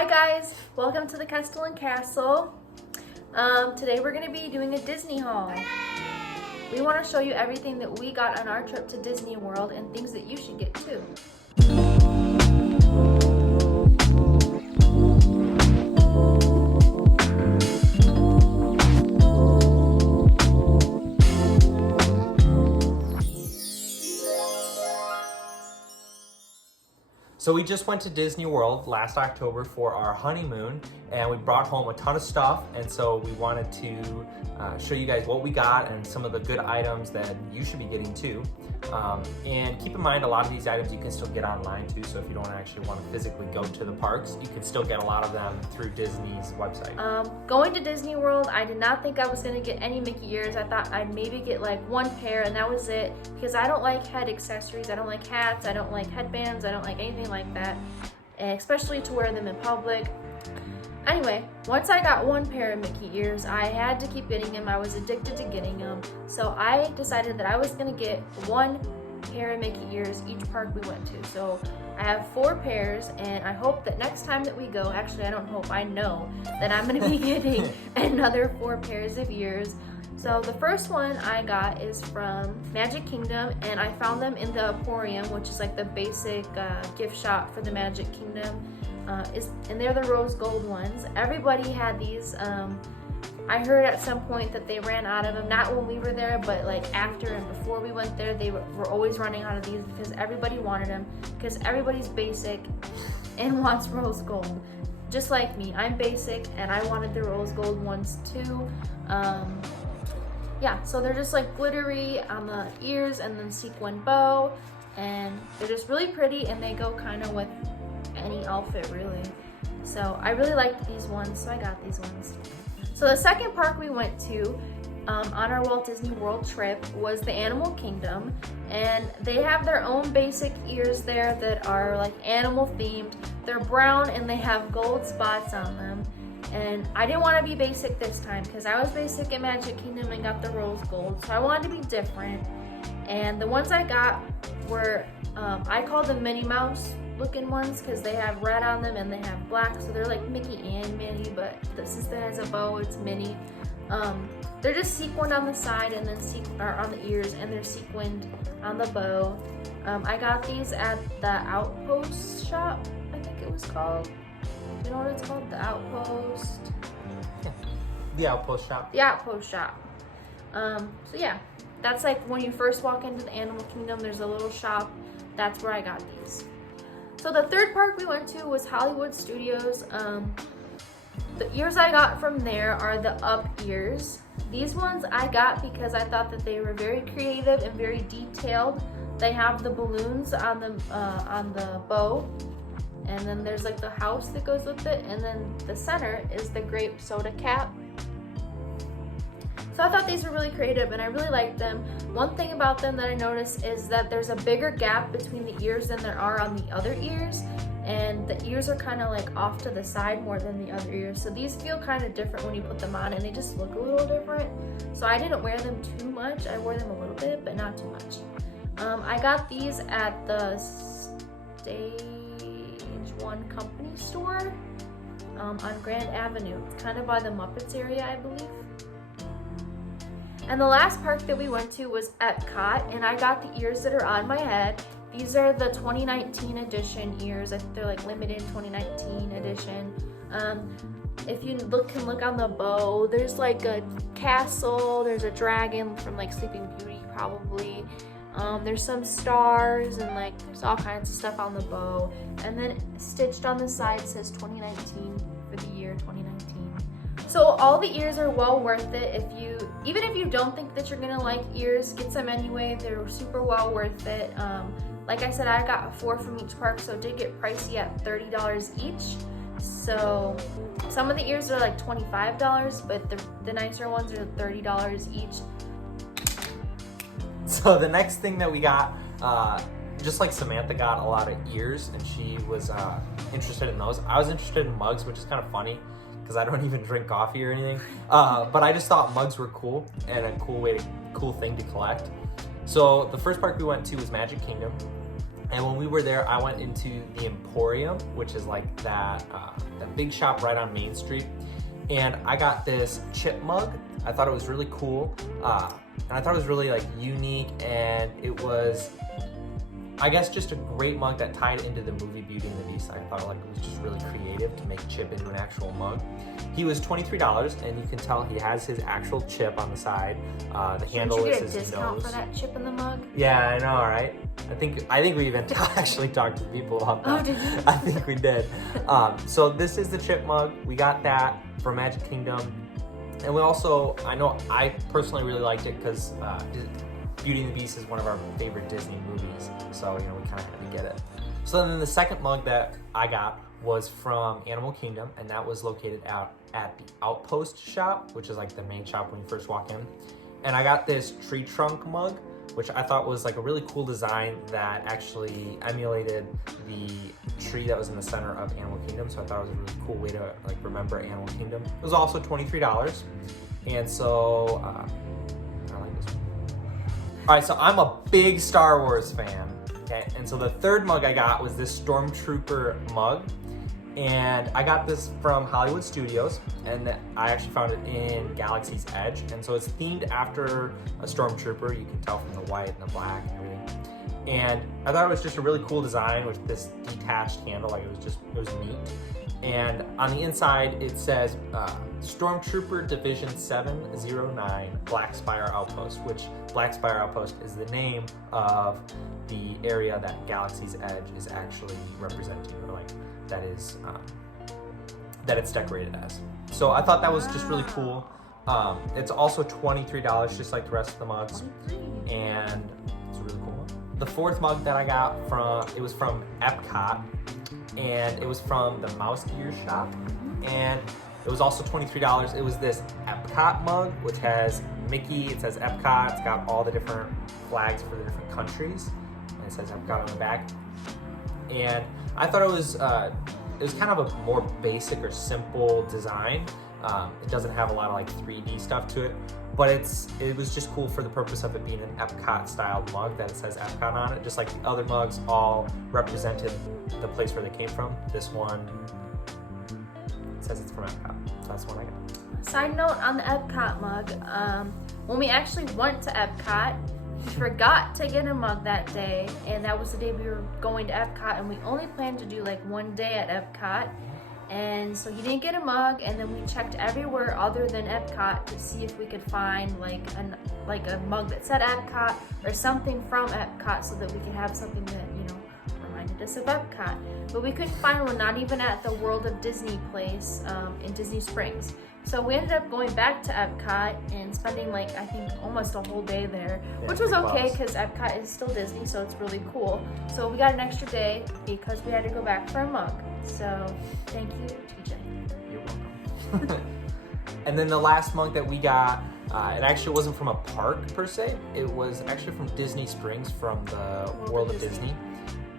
Hi guys, welcome to the Castellan Castle. Today we're going to be doing a Disney haul. We want to show you everything that we got on our trip to Disney World and things that you should get too. So we just went to Disney World last October for our honeymoon, and we brought home a ton of stuff, and so we wanted to show you guys what we got and some of the good items that you should be getting too. And keep in mind, a lot of these items you can still get online too, so if you don't actually want to physically go to the parks, you can still get a lot of them through Disney's website. Going to Disney World, I did not think I was going to get any Mickey ears. I thought I'd maybe get like one pair and that was it, because I don't like head accessories, I don't like hats, I don't like headbands, I don't like anything like that, especially to wear them in public. Anyway, once I got one pair of Mickey ears, I had to keep getting them. I was addicted to getting them. So I decided that I was gonna get one pair of Mickey ears each park we went to. So I have 4 pairs, and I hope that next time that we go, actually I don't hope, I know that I'm gonna be getting another 4 pairs of ears. So the first one I got is from Magic Kingdom, and I found them in the Emporium, which is like the basic gift shop for the Magic Kingdom. And they're the rose gold ones. Everybody had these. I heard at some point that they ran out of them, not when we were there, but like after and before we went there, they were always running out of these because everybody wanted them, because everybody's basic and wants rose gold. Just like me, I'm basic and I wanted the rose gold ones too. Yeah, so they're just like glittery on the ears and then sequin bow, and they're just really pretty, and they go kind of with any outfit really. So I really liked these ones, so I got these ones. So the second park we went to on our Walt Disney World trip was the Animal Kingdom, and they have their own basic ears there that are like animal themed. They're brown and they have gold spots on them. And I didn't want to be basic this time because I was basic at Magic Kingdom and got the rose gold, so I wanted to be different. And the ones I got were, I call them Minnie Mouse looking ones because they have red on them and they have black, so they're like Mickey and Minnie, but since it has a bow, it's Minnie. They're just sequined on the side and then on the ears, and they're sequined on the bow. I got these at the Outpost shop, I think it was called. You know what it's called? The Outpost. Yeah. The Outpost shop. The Outpost shop. So yeah, that's like when you first walk into the Animal Kingdom, there's a little shop. That's where I got these. So the third park we went to was Hollywood Studios. The ears I got from there are the Up ears. These ones I got because I thought that they were very creative and very detailed. They have the balloons on the bow, and then there's like the house that goes with it, and then the center is the grape soda cap. So I thought these were really creative and I really liked them. One thing about them that I noticed is that there's a bigger gap between the ears than there are on the other ears, and the ears are kind of like off to the side more than the other ears. So these feel kind of different when you put them on, and they just look a little different. So I didn't wear them too much. I wore them a little bit, but not too much. I got these at the Stage One Company store on Grand Avenue. It's kind of by the Muppets area, I believe. And the last park that we went to was Epcot, and I got the ears that are on my head. These are the 2019 edition ears. I think they're like limited 2019 edition. If you can look on the bow, there's like a castle, there's a dragon from like Sleeping Beauty probably. There's some stars and like there's all kinds of stuff on the bow. And then stitched on the side says 2019 for the year 2019. So all the ears are well worth it. Even if you don't think that you're gonna like ears, get some anyway. They're super well worth it. Like I said, I got 4 from each park, so it did get pricey at $30 each. So some of the ears are like $25, but the nicer ones are $30 each. So the next thing that we got, just like Samantha got a lot of ears and she was interested in those. I was interested in mugs, which is kind of funny because I don't even drink coffee or anything. But I just thought mugs were cool and a cool thing to collect. So the first park we went to was Magic Kingdom. And when we were there, I went into the Emporium, which is like that big shop right on Main Street. And I got this chip mug. I thought it was really cool. And I thought it was really like unique, and it was, I guess, just a great mug that tied into the movie Beauty and the Beast. I thought like it was just really creative to make Chip into an actual mug. He was $23, and you can tell he has his actual chip on the side. The handle is his nose. Did you get a discount for that chip in the mug? Yeah, I know, right? I think we even actually talked to people about that. Oh, did you? I think we did. So this is the chip mug. We got that from Magic Kingdom. And we also, I personally really liked it because Beauty and the Beast is one of our favorite Disney movies. So, we kind of had to get it. So then the second mug that I got was from Animal Kingdom, and that was located out at the Outpost shop, which is like the main shop when you first walk in. And I got this tree trunk mug, which I thought was like a really cool design that actually emulated the tree that was in the center of Animal Kingdom. So I thought it was a really cool way to like remember Animal Kingdom. It was also $23. And so I like this one. All right, so I'm a big Star Wars fan. Okay, and so the third mug I got was this Stormtrooper mug. And I got this from Hollywood Studios, and I actually found it in Galaxy's Edge. And so it's themed after a Stormtrooper. You can tell from the white and the black and everything. And I thought it was just a really cool design with this detached handle. Like it was neat. And on the inside, it says Stormtrooper Division 709 Black Spire Outpost, which Black Spire Outpost is the name of the area that Galaxy's Edge is actually representing, or like that is that it's decorated as. So I thought that was just really cool. It's also $23, just like the rest of the mugs, and it's a really cool one. The fourth mug that I got it was from Epcot, and it was from the Mouse Gear shop, and it was also $23. It was this Epcot mug, which has Mickey, it says Epcot, it's got all the different flags for the different countries, and it says Epcot on the back. And I thought it was kind of a more basic or simple design. It doesn't have a lot of like 3D stuff to it, but it was just cool for the purpose of it being an Epcot styled mug that it says Epcot on it, just like the other mugs all represented the place where they came from. This one says it's from Epcot, so that's the one I got. Side note on the Epcot mug, when we actually went to Epcot, we forgot to get a mug that day, and that was the day we were going to Epcot, and we only planned to do like one day at Epcot. And so he didn't get a mug, and then we checked everywhere other than Epcot to see if we could find like a mug that said Epcot or something from Epcot, so that we could have something that reminded us of Epcot. But we couldn't find one, not even at the World of Disney place in Disney Springs. So we ended up going back to Epcot and spending like I think almost a whole day there, which was okay because Epcot is still Disney, so it's really cool. So we got an extra day because we had to go back for a mug. So thank you, TJ. You're welcome. And then the last mug that we got, it actually wasn't from a park per se. It was actually from Disney Springs, from the World of Disney.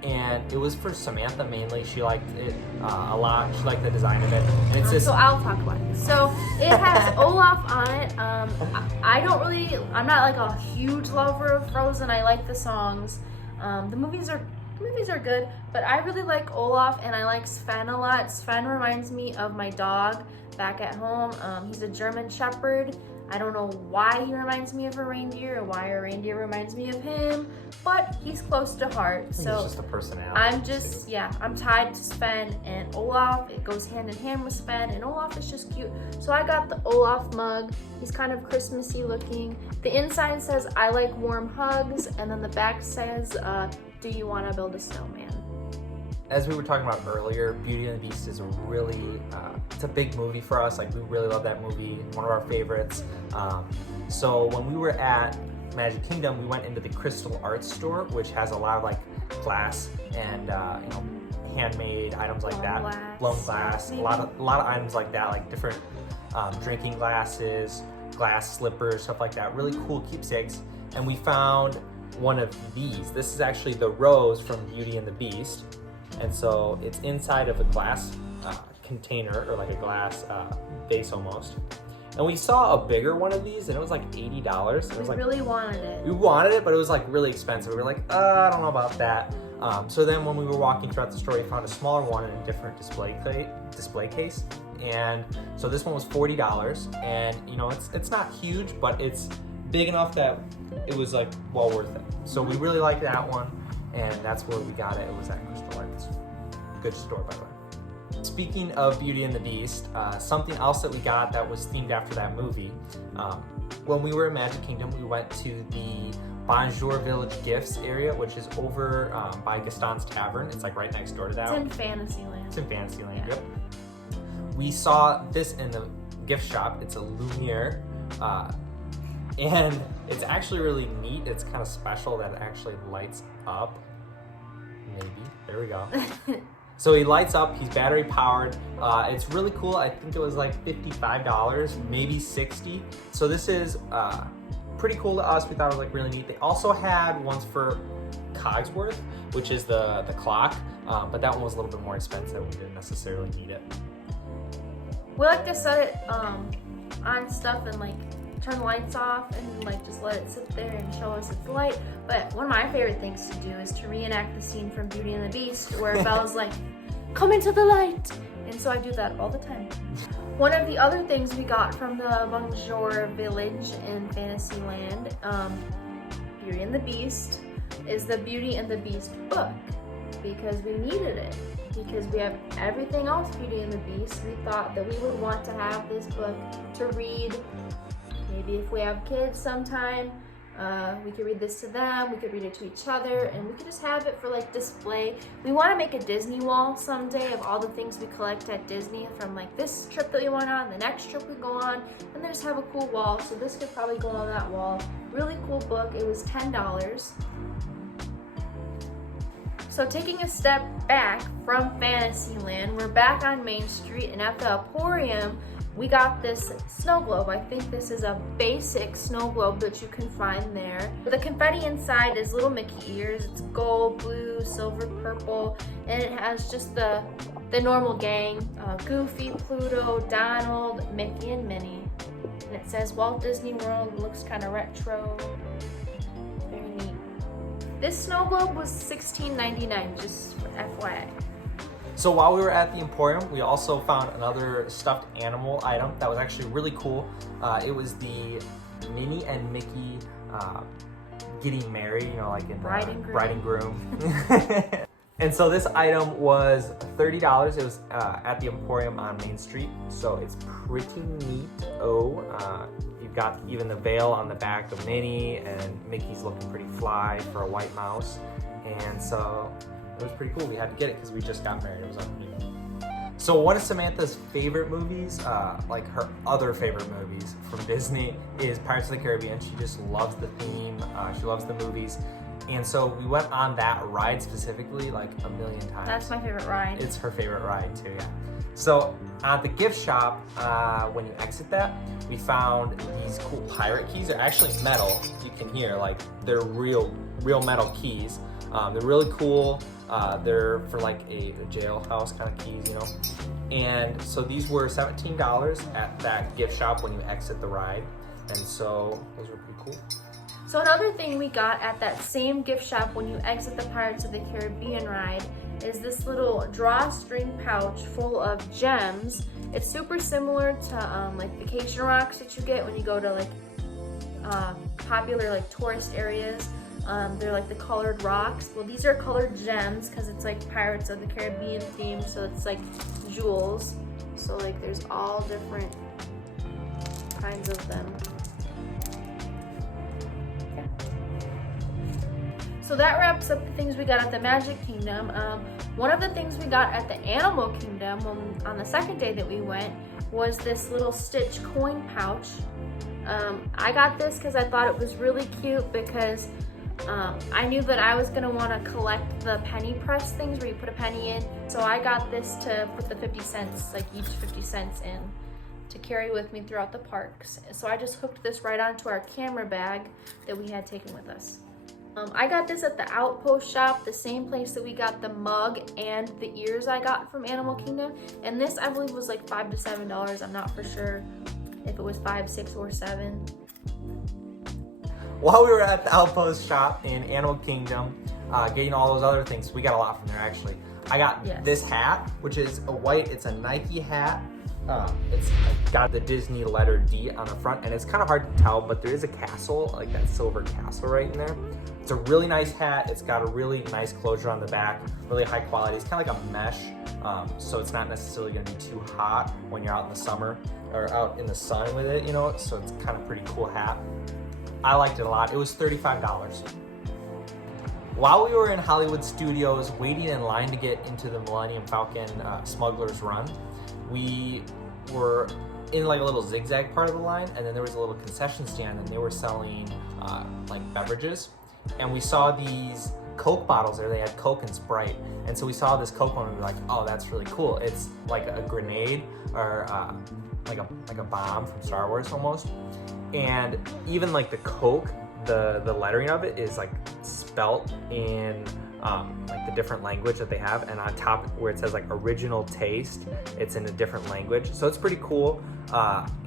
And it was for Samantha mainly. She liked it a lot. She liked the design of it. And it's this. So I'll talk about it. So it has Olaf on it. I'm not like a huge lover of Frozen. I like the songs. The movies are good, but I really like Olaf, and I like Sven a lot. Sven reminds me of my dog back at home. He's a German Shepherd. I don't know why he reminds me of a reindeer or why a reindeer reminds me of him, but he's close to heart. So it's just a personality. I'm tied to Sven and Olaf. It goes hand in hand with Sven, and Olaf is just cute. So I got the Olaf mug. He's kind of Christmassy looking. The inside says, "I like warm hugs," and then the back says, "Do you want to build a snowman?" As we were talking about earlier, Beauty and the Beast is it's a big movie for us. Like, we really love that movie, one of our favorites. So when we were at Magic Kingdom, we went into the Crystal Arts store, which has a lot of like glass and handmade items like blown glass, a lot of items like that, like different drinking glasses, glass slippers, stuff like that. Really cool keepsakes. And we found one of these. This is actually the rose from Beauty and the Beast. And so it's inside of a glass container, or like a glass vase almost. And we saw a bigger one of these, and it was like $80. We really wanted it. We wanted it, but it was like really expensive. We were like, I don't know about that. So then when we were walking throughout the store, we found a smaller one in a different display case. And so this one was $40, and you know, it's not huge, but it's big enough that it was like well worth it. So we really liked that one, and that's where we got it. It was at Crystal Arts. Good store, by the way. Speaking of Beauty and the Beast, something else that we got that was themed after that movie. When we were in Magic Kingdom, we went to the Bonjour Village Gifts area, which is over by Gaston's Tavern. It's like right next door to that. It's in Fantasyland. It's in Fantasyland, Yeah. yep. We saw this in the gift shop. It's a Lumiere, and it's actually really neat. It's kind of special that it actually lights up. Maybe, there we go. So he lights up, he's battery powered. It's really cool. I think it was like $55, maybe $60. So this is pretty cool to us. We thought it was like really neat. They also had ones for Cogsworth, which is the clock, but that one was a little bit more expensive. We didn't necessarily need it. We like to set it on stuff and like turn the lights off and like just let it sit there and show us its light. But one of my favorite things to do is to reenact the scene from Beauty and the Beast where Bella's like, come into the light. And so I do that all the time. One of the other things we got from the Bonjour Village in Fantasyland, Beauty and the Beast, is the Beauty and the Beast book, because we needed it. Because we have everything else Beauty and the Beast, we thought that we would want to have this book to read. Maybe if we have kids sometime, we could read this to them, we could read it to each other, and we could just have it for like display. We want to make a Disney wall someday of all the things we collect at Disney from like this trip that we went on, the next trip we go on, and then just have a cool wall. So this could probably go on that wall. Really cool book. It was $10. So taking a step back from Fantasyland, we're back on Main Street, and at the Emporium, we got this snow globe. I think this is a basic snow globe that you can find there. But the confetti inside is little Mickey ears. It's gold, blue, silver, purple, and it has just the normal gang, Goofy, Pluto, Donald, Mickey, and Minnie. And it says Walt Disney World. It looks kind of retro. Very neat. This snow globe was $16.99, just FYI. So while we were at the Emporium, we also found another stuffed animal item that was actually really cool. It was the Minnie and Mickey getting married, you know, like in Bride and Groom. And so this item was $30. It was at the Emporium on Main Street. So it's pretty neat. You've got even the veil on the back of Minnie, and Mickey's looking pretty fly for a white mouse. And so it was pretty cool. We had to get it because we just got married. It was unbelievable. So one of Samantha's favorite movies, like her other favorite movies from Disney, is Pirates of the Caribbean. She just loves the theme. She loves the movies. And so we went on that ride specifically like a million times. That's my favorite ride. It's her favorite ride too, yeah. So at the gift shop, when you exit that, we found these cool pirate keys. They're actually metal. You can hear, like, they're real metal keys. They're really cool. They're for like a jailhouse kind of keys, you know. And so these were $17 at that gift shop when you exit the ride. And so those were pretty cool. So another thing we got at that same gift shop when you exit the Pirates of the Caribbean ride is this little drawstring pouch full of gems. It's super similar to like vacation rocks that you get when you go to like popular like tourist areas. They're like the colored rocks. Well, these are colored gems because it's like Pirates of the Caribbean theme, so it's like jewels. So like there's all different kinds of them. Yeah. So that wraps up the things we got at the Magic Kingdom. One of the things we got at the Animal Kingdom on the second day that we went was this little Stitch coin pouch. I got this because I thought it was really cute because I knew that I was going to want to collect the penny press things where you put a penny in. So I got this to put the 50 cents, like each 50 cents in, to carry with me throughout the parks. So I just hooked this right onto our camera bag that we had taken with us. I got this at the Outpost shop, the same place that we got the mug and the ears I got from Animal Kingdom. And this I believe was like $5 to $7. I'm not for sure if it was 5, 6, or 7. While we were at the Outpost shop in Animal Kingdom, getting all those other things. We got a lot from there actually. I got Yes. this hat, which is a white, it's a Nike hat. It's got the Disney letter D on the front, and it's kind of hard to tell, but there is a castle, like that silver castle right in there. It's a really nice hat. It's got a really nice closure on the back, really high quality. It's kind of like a mesh, so it's not necessarily gonna be too hot when you're out in the summer or out in the sun with it, you know, so it's kind of pretty cool hat. I liked it a lot. It was $35. While we were in Hollywood Studios waiting in line to get into the Millennium Falcon Smuggler's Run, we were in like a little zigzag part of the line, and then there was a little concession stand, and they were selling like beverages, and we saw these Coke bottles there. They had Coke and Sprite, and so we saw this Coke one and we were like, oh, that's really cool. It's like a grenade or like a bomb from Star Wars almost, and even like the Coke, the lettering of it is like spelt in like the different language that they have, and on top where it says like original taste, it's in a different language, so it's pretty cool.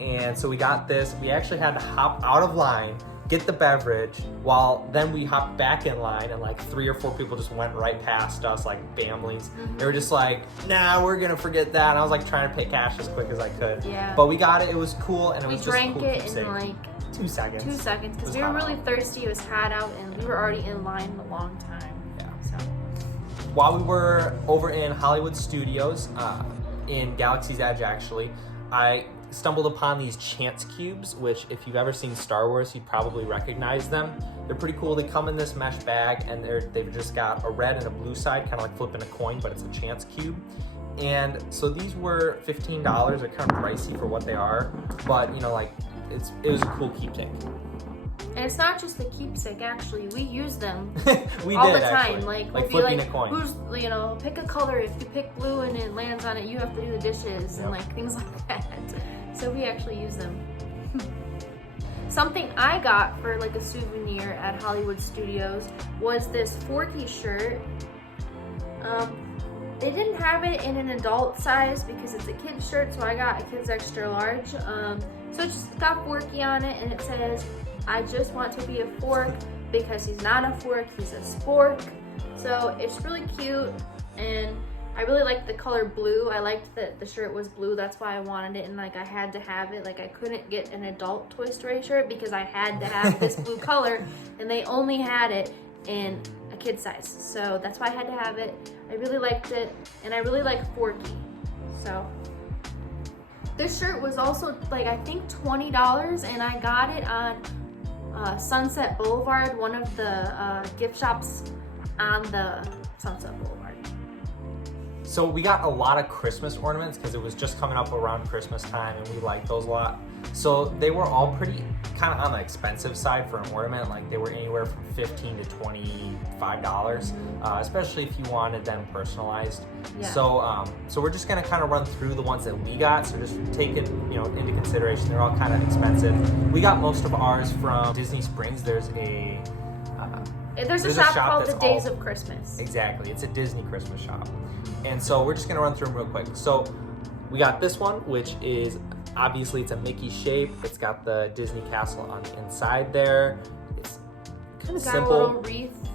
And so we got this. We actually had to hop out of line, get the beverage, while then we hopped back in line, and like 3 or 4 people just went right past us like families. They were just like, nah, we're gonna forget that, and I was like trying to pay cash as quick as I could. Yeah. But we got it. It was cool, and it We was just a drank cool it keepsake. in like 2 seconds. 2 seconds It because was we were hot really out. thirsty. It was hot out, and we were already in line a long time. Yeah. So While we were over in Hollywood Studios, in Galaxy's Edge actually, I stumbled upon these chance cubes, which if you've ever seen Star Wars, you'd probably recognize them. They're pretty cool. They come in this mesh bag, and they've just got a red and a blue side, kind of like flipping a coin, but it's a chance cube. And so these were $15. They're kind of pricey for what they are, but you know, like it was a cool keepsake. and it's not just the keepsake. Actually, we use them We all did the time. actually. Like we'll like be flipping like, a coin. who's pick a color. If you pick blue and it lands on it, you have to do the dishes and Yep. like things like that. So we actually use them. Something I got for like a souvenir at Hollywood Studios was this Forky shirt. They didn't have it in an adult size because it's a kid's shirt, so I got a kid's extra large. So it just got Forky on it, and it says, I just want to be a fork, because he's not a fork, he's a spork. So it's really cute, and I really liked the color blue. I liked that the shirt was blue, that's why I wanted it, and like I had to have it. Like I couldn't get an adult Toy Story shirt because I had to have this blue color, and they only had it in a kid size. So that's why I had to have it. I really liked it, and I really like Forky. So this shirt was also like I think $20, and I got it on Sunset Boulevard, one of the gift shops on the Sunset Boulevard. So we got a lot of Christmas ornaments because it was just coming up around Christmas time, and we like those a lot. So they were all pretty kind of on the expensive side for an ornament. Like they were anywhere from $15 to $25, especially if you wanted them personalized. Yeah. So we're just gonna kind of run through the ones that we got. So just take it, you know, into consideration. They're all kind of expensive. We got most of ours from Disney Springs. There's a There's a shop called that's The Days all- of Christmas. Exactly, it's a Disney Christmas shop. And so we're just gonna run through them real quick. So we got this one, which is obviously it's a Mickey shape. It's got the Disney castle on the inside there. It's kind of Got simple. a little wreath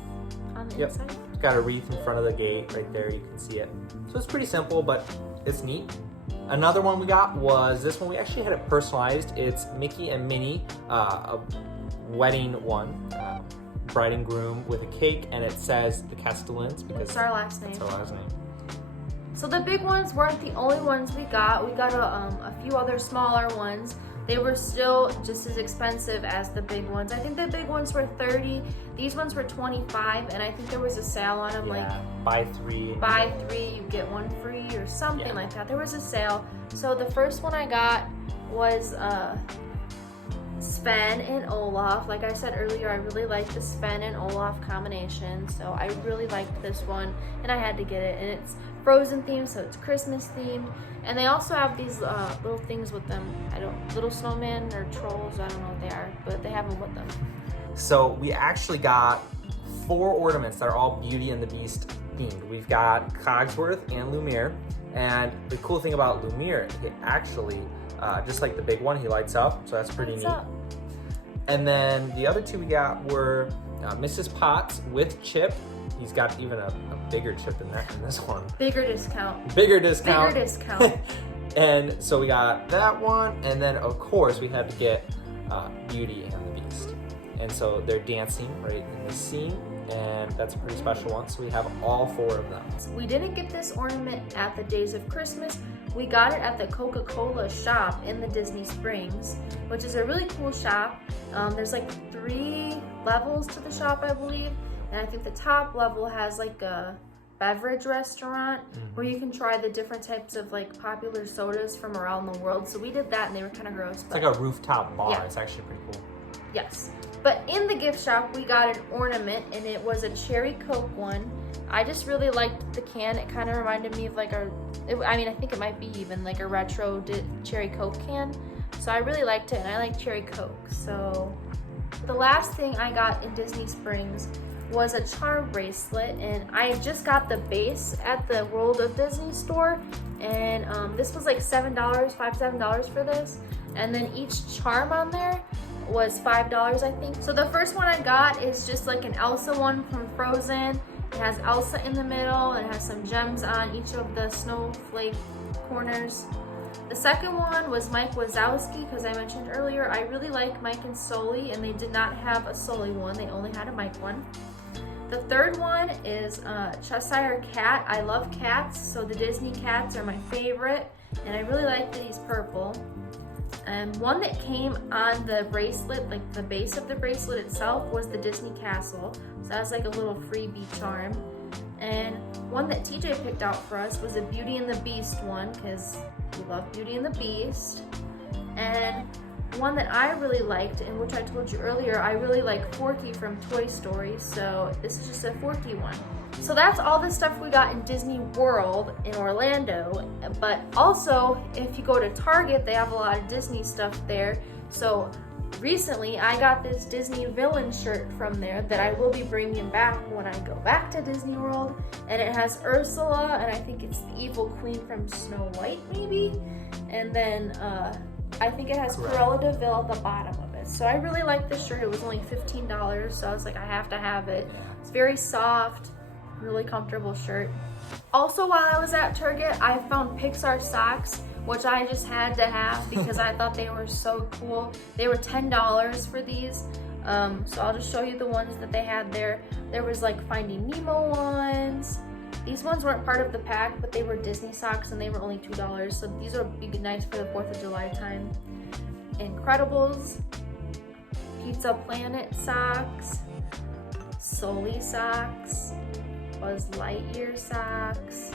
on the Yep. inside. It's got a wreath in front of the gate right there. You can see it. So it's pretty simple, but it's neat. Another one we got was this one. We actually had it personalized. It's Mickey and Minnie, a wedding one. Bride and groom with a cake, and it says the Castellans because It's our last name. that's our last name. So the big ones weren't the only ones we got. We got a few other smaller ones. They were still just as expensive as the big ones. I think the big ones were $30. These ones were $25, and I think there was a sale on them, Yeah, buy three. like buy 3, you get 1 free or something Yeah. like that. There was a sale. So the first one I got was Sven and Olaf. Like I said earlier, I really like the Sven and Olaf combination, so I really liked this one, and I had to get it. And it's Frozen themed, so it's Christmas themed. And they also have these little things with them. Little snowmen or trolls, I don't know what they are, but they have them with them. So we actually got 4 ornaments that are all Beauty and the Beast themed. We've got Cogsworth and Lumiere, and the cool thing about Lumiere, it actually, just like the big one, he lights up, so that's pretty What's neat. up? And then the other 2 we got were Mrs. Potts with Chip he's got even a bigger chip in this one. Bigger discount. Bigger discount. Bigger discount. And so we got that one, and then of course we had to get Beauty and the Beast. And so they're dancing right in the scene, and that's a pretty special one. So we have all 4 of them. We didn't get this ornament at the Days of Christmas. We got it at the Coca-Cola shop in the Disney Springs, which is a really cool shop. There's like 3 levels to the shop, I believe. And I think the top level has like a beverage restaurant where you can try the different types of like popular sodas from around the world. So we did that and they were kind of gross. It's like a rooftop bar. Yeah. It's actually pretty cool. Yes. But in the gift shop, we got an ornament, and it was a Cherry Coke one. I just really liked the can. It kind of reminded me of like I think it might be even like a retro Cherry Coke can. So I really liked it, and I like Cherry Coke. So the last thing I got in Disney Springs was a charm bracelet, and I just got the base at the World of Disney store, and this was like $7, $7 for this, and then each charm on there was $5, I think. So the first one I got is just like an Elsa one from Frozen. It has Elsa in the middle, and it has some gems on each of the snowflake corners. The second one was Mike Wazowski, because I mentioned earlier, I really like Mike and Sully, and they did not have a Sully one, they only had a Mike one. The third one is Cheshire Cat. I love cats, so the Disney cats are my favorite, and I really like that he's purple. And one that came on the bracelet, like the base of the bracelet itself, was the Disney Castle. So that was like a little freebie charm. And one that TJ picked out for us was a Beauty and the Beast one, because we love Beauty and the Beast. And one that I really liked, and which I told you earlier, I really like Forky from Toy Story, so this is just a Forky one. So that's all the stuff we got in Disney World in Orlando, but also if you go to Target, they have a lot of Disney stuff there. So recently I got this Disney villain shirt from there that I will be bringing back when I go back to Disney World, and it has Ursula, and I think it's the evil queen from Snow White maybe, and then I think it has Cruella de Vil at the bottom of it. So I really like this shirt. It was only $15, so I was like, I have to have it. It's very soft, really comfortable shirt. Also, while I was at Target, I found Pixar socks, which I just had to have because I thought they were so cool. They were $10 for these. So I'll just show you the ones that they had there. There was like Finding Nemo ones. These ones weren't part of the pack, but they were Disney socks and they were only $2. So these would be nice for the 4th of July time. Incredibles, Pizza Planet socks, Sully socks, Buzz Lightyear socks,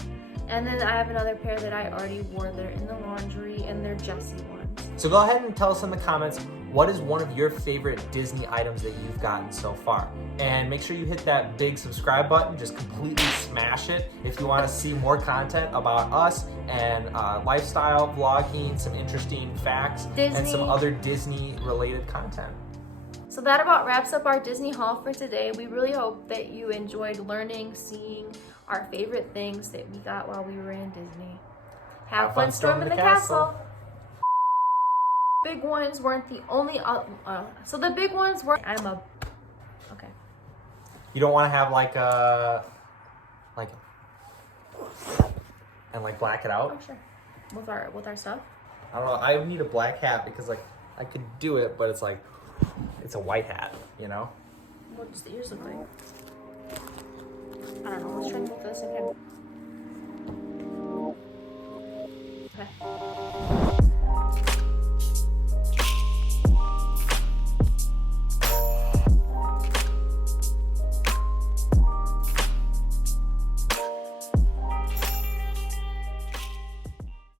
and then I have another pair that I already wore. They're in the laundry, and they're Jessie ones. So go ahead and tell us in the comments, what is one of your favorite Disney items that you've gotten so far? And make sure you hit that big subscribe button, just completely smash it if you want to see more content about us and lifestyle vlogging, some interesting facts, and some other Disney related content. So that about wraps up our Disney haul for today. We really hope that you enjoyed learning, seeing our favorite things that we got while we were in Disney. Have fun storming the castle. Big ones weren't the only, so the big ones were, okay. You don't want to have like and like black it out? Oh, sure. With our stuff? I don't know, I need a black hat because like I could do it, but it's like, it's a white hat, you know? What does the ears look like? I don't know, let's try and look at the same time. Okay.